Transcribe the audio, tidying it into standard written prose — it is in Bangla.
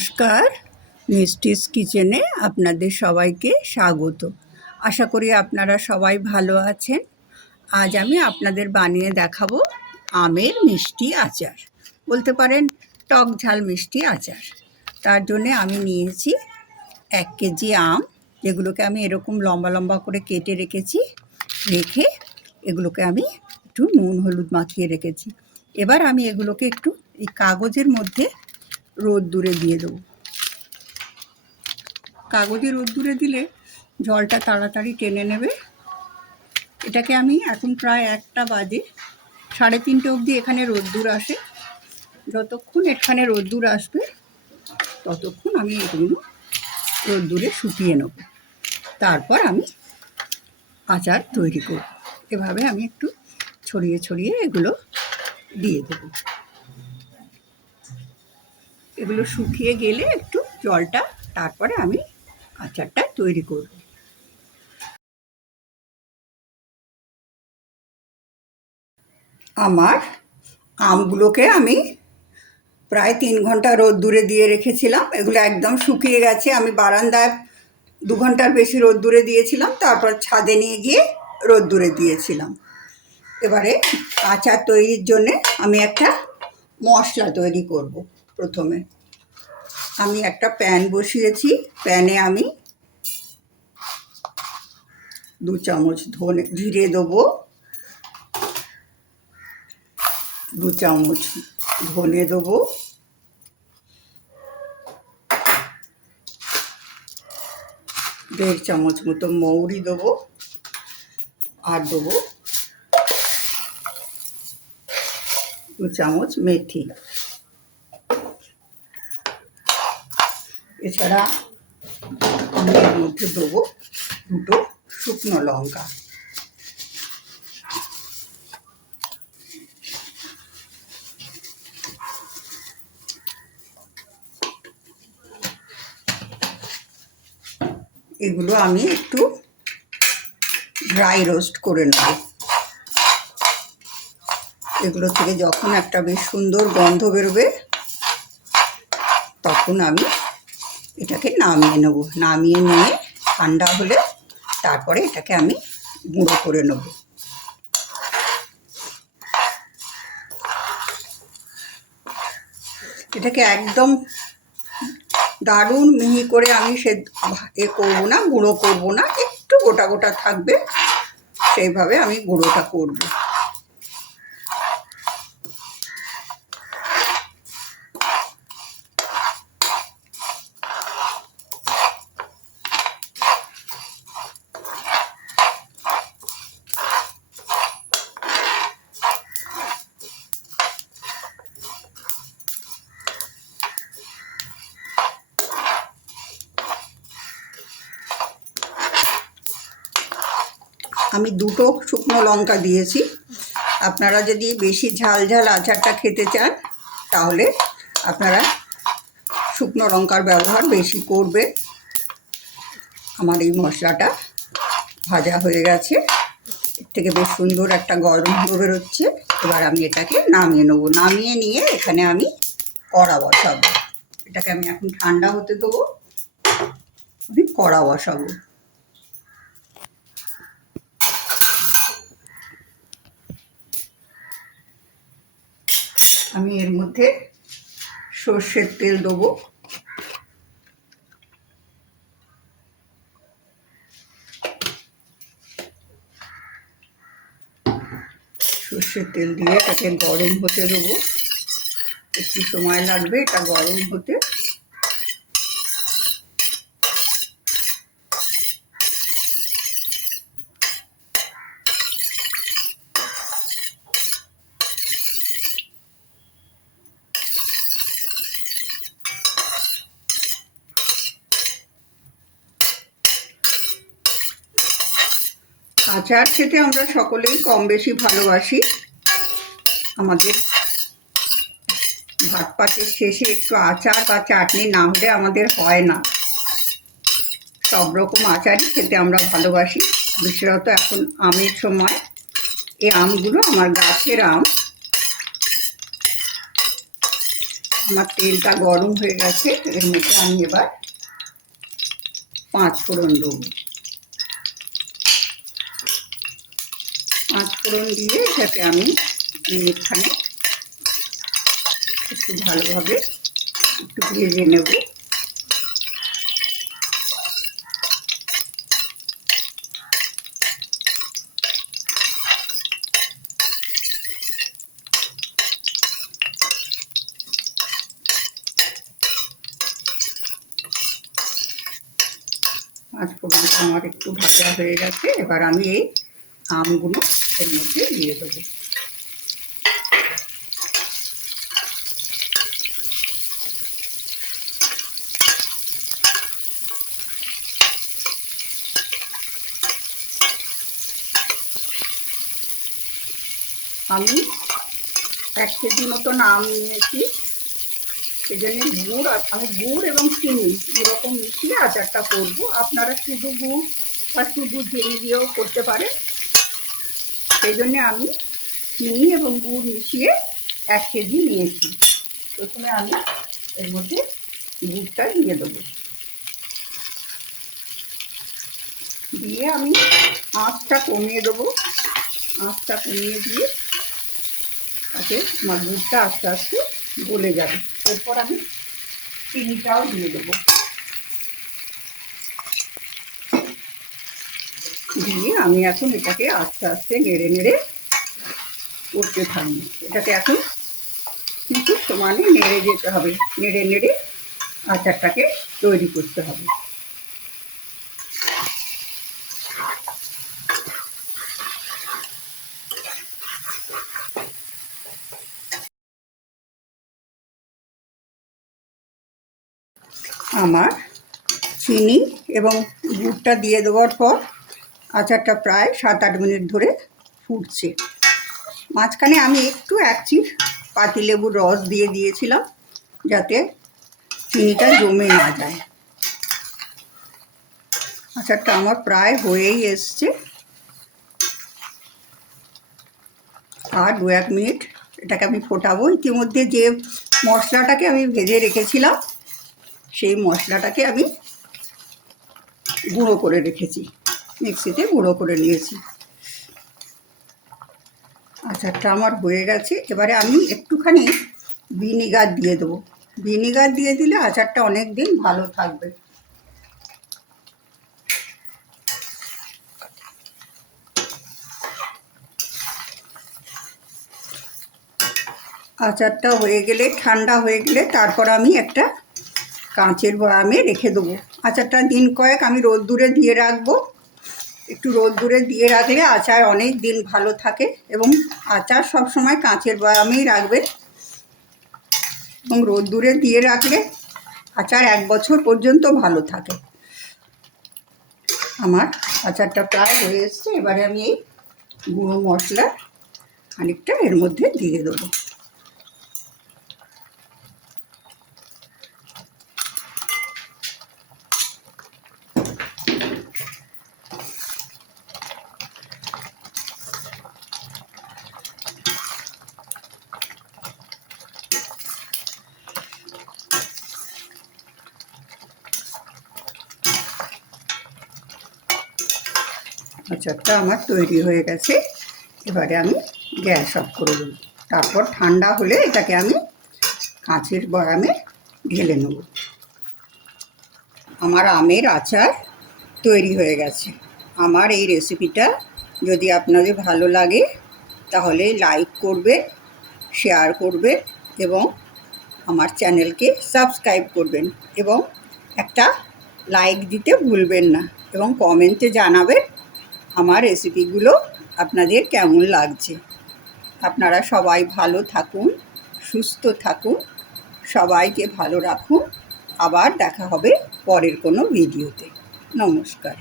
নমস্কার, মিষ্টিস কিচেনে আপনাদের সবাইকে স্বাগত। আশা করি আপনারা সবাই ভালো আছেন। আজ আমি আপনাদের বানিয়ে দেখাবো আমের মিষ্টি আচার, বলতে পারেন টক ঝাল মিষ্টি আচার। তার জন্যে আমি নিয়েছি 1 কেজি আম, যেগুলোকে আমি এরকম লম্বা লম্বা করে কেটে রেখে এগুলোকে আমি একটু নুন হলুদ মাখিয়ে রেখেছি। এবার আমি এগুলোকে একটু এই কাগজের মধ্যে রোদ্দুরে দিয়ে দেবো। কাগজে রোদ্দুরে দিলে জলটা তাড়াতাড়ি টেনে নেবে। এটাকে আমি এখন প্রায় 1টা বাজে, 3:30 অবধি এখানে রোদ্দুর আসে। যতক্ষণ এখানে রোদ্দুর আসবে ততক্ষণ আমি এগুলো রোদ্দুরে শুকিয়ে নেব। তারপর আমি আচার তৈরি করব। এভাবে আমি একটু ছড়িয়ে ছড়িয়ে এগুলো দিয়ে দেবো। এগুলো শুকিয়ে গেলে একটু জলটা, তারপরে আমি আচারটা তৈরি করব। আমার আমগুলোকে আমি প্রায় 3 ঘন্টা রোদ্দুরে দিয়ে রেখেছিলাম। এগুলো একদম শুকিয়ে গেছে। আমি বারান্দায় 2 ঘন্টার বেশি রোদ্দুরে দিয়েছিলাম, তারপর ছাদে নিয়ে গিয়ে রোদ্দুরে দিয়েছিলাম। এবারে আচার তৈরির জন্যে আমি একটা মশলা তৈরি করব। প্রথমে আমি একটা প্যান বসিয়েছি। প্যানে আমি 2 চামচ জিরে দেবো, 2 চামচ ধনে দেবো, 1.5 চামচ মতো মৌরি দেবো, আর দেবো 2 চামচ মেথি। এছাড়া আমি এর মধ্যে দেবো 2টো শুকনো লঙ্কা। এগুলো আমি একটু ড্রাই রোস্ট করে নেব। এগুলো থেকে যখন একটা বেশ সুন্দর গন্ধ বেরোবে তখন আমি এটাকে নামিয়ে নেব। নামিয়ে নিয়ে ঠান্ডা হলে তারপরে এটাকে আমি গুঁড়ো করে নেব। এটাকে একদম দারুণ মিহি করে আমি করবো না, গুঁড়ো করবো না, একটু গোটা গোটা থাকবে, সেইভাবে আমি গুঁড়োটা করব। আমি 2টো শুকনো লঙ্কা দিয়েছি। আপনারা যদি বেশি ঝাল ঝাল আচারটা খেতে চান তাহলে আপনারা শুকনো লঙ্কার ব্যবহার বেশি করবে। আমার এই মশলাটা ভাজা হয়ে গেছে, এর থেকে বেশ সুন্দর একটা গন্ধ বেরোচ্ছে। এবার আমি এটাকে নামিয়ে নেব। নামিয়ে নিয়ে এখানে আমি কড়া বসাবো। এটাকে আমি এখন ঠান্ডা হতে দেবো। আমি কড়া বসাবো। আমি এর মধ্যে সর্ষের তেল দেবো। সর্ষের তেল দিয়ে এটাকে গরম হতে দেবো। একটু সময় লাগবে এটা গরম হতে। আচার খেতে আমরা সকলেই কম বেশি ভালোবাসি। আমাদের ভাত পাতের শেষে একটু আচার বা চাটনি না হলে আমাদের হয় না। সব রকম আচারই খেতে আমরা ভালোবাসি, বিশেষত এখন আমের সময়। এই আমগুলো আমার গাছের আম। আমার তেলটা গরম হয়ে গেছে, এর মধ্যে আমি এবার 5 ফোড়ন দেবো। 5 ফোড়ন দিয়ে এটাকে আমি মিনিটখানে একটু ভালোভাবে একটু ভেজে নেব। 5 ফোড়নটা আমার একটু ভাজা হয়ে গেছে, এবার আমি এই আমগুলো এর মধ্যে দিয়ে দেবো। আমি 1 কেজি মতন আম নিয়েছি, সেই জন্য আমি গুড় এবং চিনি এরকম মিশিয়ে আচারটা করবো। আপনারা শুধু গুড় বা শুধু চিনি দিয়েও করতে পারেন। সেই জন্য আমি চিনি এবং গুড় মিশিয়ে 1 কেজি নিয়েছি। প্রথমে আমি এর মধ্যে গুড়টা দিয়ে দেবো, দিয়ে আমি আঁচটা কমিয়ে দেবো। আঁচটা কমিয়ে দিয়ে তাতে আমার গুড়টা আস্তে আস্তে গলে যাবে। এরপর আমি চিনিটাও দিয়ে দেবো, দিয়ে আমি এখন এটাকে আস্তে আস্তে নেড়ে নেড়ে করতে থাকবো। এটাকে এখন কিন্তু সমানে নেড়ে যেতে হবে, নেড়ে নেড়ে আচারটাকে তৈরি করতে হবে। আমার চিনি এবং গুড়টা দিয়ে দেওয়ার পর আচারটা প্রায় 7-8 মিনিট ধরে ফুটছে। মাঝখানে আমি একটু 1 চিপ পাতিলেবুর রস দিয়ে দিয়েছিলাম, যাতে চিনিটা জমে না যায়। আচারটা আমার প্রায় হয়েই এসছে, আর 2-1 মিনিট এটাকে আমি ফোটাবো। ইতিমধ্যে যে মশলাটাকে আমি ভেজে রেখেছিলাম, সেই মশলাটাকে আমি গুঁড়ো করে রেখেছি, মিক্সিতে গুঁড়ো করে নিয়েছি। আচারটা আমার হয়ে গেছে, এবারে আমি একটুখানি ভিনিগার দিয়ে দেবো। ভিনিগার দিয়ে দিলে আচারটা অনেক দিন ভালো থাকবে। আচারটা হয়ে গেলে, ঠান্ডা হয়ে গেলে তারপর আমি একটা কাঁচের বয়ামে রেখে দেবো। আচারটা দিন কয়েক আমি রোদ্দুরে দিয়ে রাখবো। একটু রোদ্দুরে দিয়ে রাখলে আচার অনেক দিন ভালো থাকে, এবং আচার সবসময় কাঁচের বয়ামেই রাখবেন, এবং রোদ্দুরে দিয়ে রাখলে আচার 1 বছর পর্যন্ত ভালো থাকে। আমার আচারটা প্রায় হয়ে এসছে, এবারে আমি এই গুঁড়ো মশলা খানিকটা এর মধ্যে দিয়ে দেবো। আচারটা আমার তৈরি হয়ে গেছে, এবারে আমি গ্যাস অফ করে দেবো। তারপর ঠান্ডা হলে এটাকে আমি কাঁচের বয়ামে ঢেলে নেব। আমার আমের আচার তৈরি হয়ে গেছে। আমার এই রেসিপিটা যদি আপনাদের ভালো লাগে তাহলে লাইক করবেন, শেয়ার করবেন, এবং আমার চ্যানেলকে সাবস্ক্রাইব করবেন, এবং একটা লাইক দিতে ভুলবেন না, এবং কমেন্টে জানাবেন আমার রেসিপিগুলো আপনাদের কেমন লাগছে। আপনারা সবাই ভালো থাকুন, সুস্থ থাকুন, সবাইকে ভালো রাখুন। আবার দেখা হবে পরের কোনো ভিডিওতে। নমস্কার।